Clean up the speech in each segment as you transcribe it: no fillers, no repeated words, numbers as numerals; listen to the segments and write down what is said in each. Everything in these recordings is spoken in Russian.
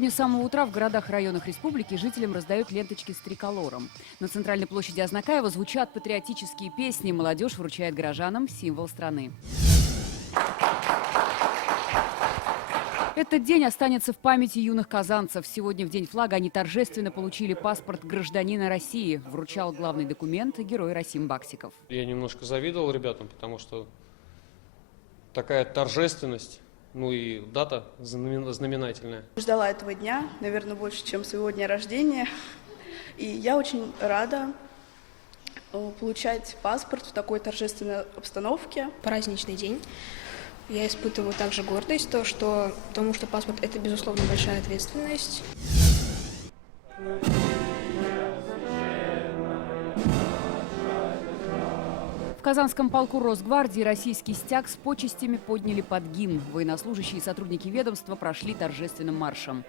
Сегодня с самого утра в городах и районах республики жителям раздают ленточки с триколором. На центральной площади Азнакаева звучат патриотические песни. Молодежь вручает горожанам символ страны. Этот день останется в памяти юных казанцев. Сегодня, в день флага, они торжественно получили паспорт гражданина России. Вручал главный документ герой Расим Баксиков. Я немножко завидовал ребятам, потому что такая торжественность, ну и дата знаменательная. Ждала этого дня, наверное, больше, чем своего дня рождения. И я очень рада получать паспорт в такой торжественной обстановке. Праздничный день. Я испытываю также гордость, потому что паспорт – это, безусловно, большая ответственность. В Казанском полку Росгвардии российский стяг с почестями подняли под гимн. Военнослужащие и сотрудники ведомства прошли торжественным маршем.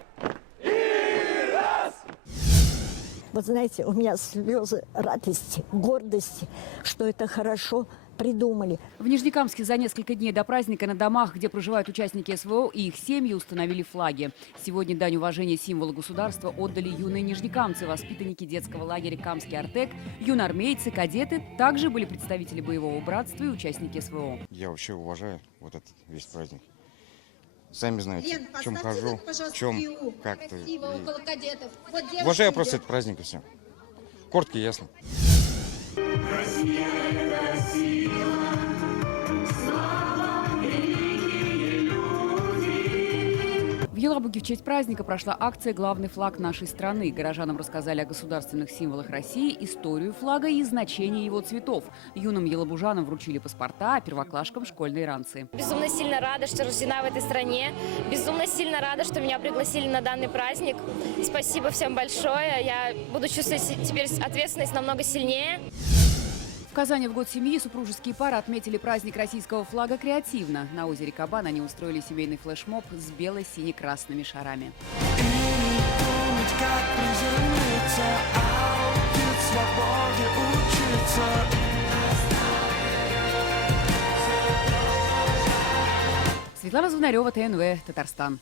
Вы знаете, у меня слезы радости, гордости, что это хорошо придумали. В Нижнекамске за несколько дней до праздника на домах, где проживают участники СВО и их семьи, установили флаги. Сегодня дань уважения символу государства отдали юные нижнекамцы, воспитанники детского лагеря «Камский Артек», юноармейцы, кадеты. Также были представители боевого братства и участники СВО. Я вообще уважаю вот этот весь праздник. Сами знаете, в чем хожу, в чем как-то. Уважаю просто этот праздник и все. Коротко и ясно. В Елабуге в честь праздника прошла акция «Главный флаг нашей страны». Горожанам рассказали о государственных символах России, историю флага и значение его цветов. Юным елабужанам вручили паспорта, а первоклашкам – школьные ранцы. Безумно сильно рада, что рождена в этой стране. Безумно сильно рада, что меня пригласили на данный праздник. Спасибо всем большое. Я буду чувствовать теперь ответственность намного сильнее. В Казани в год семьи супружеские пары отметили праздник российского флага креативно. На озере Кабан они устроили семейный флешмоб с бело-сине-красными шарами. Светлана Звонарева, ТНВ, Татарстан.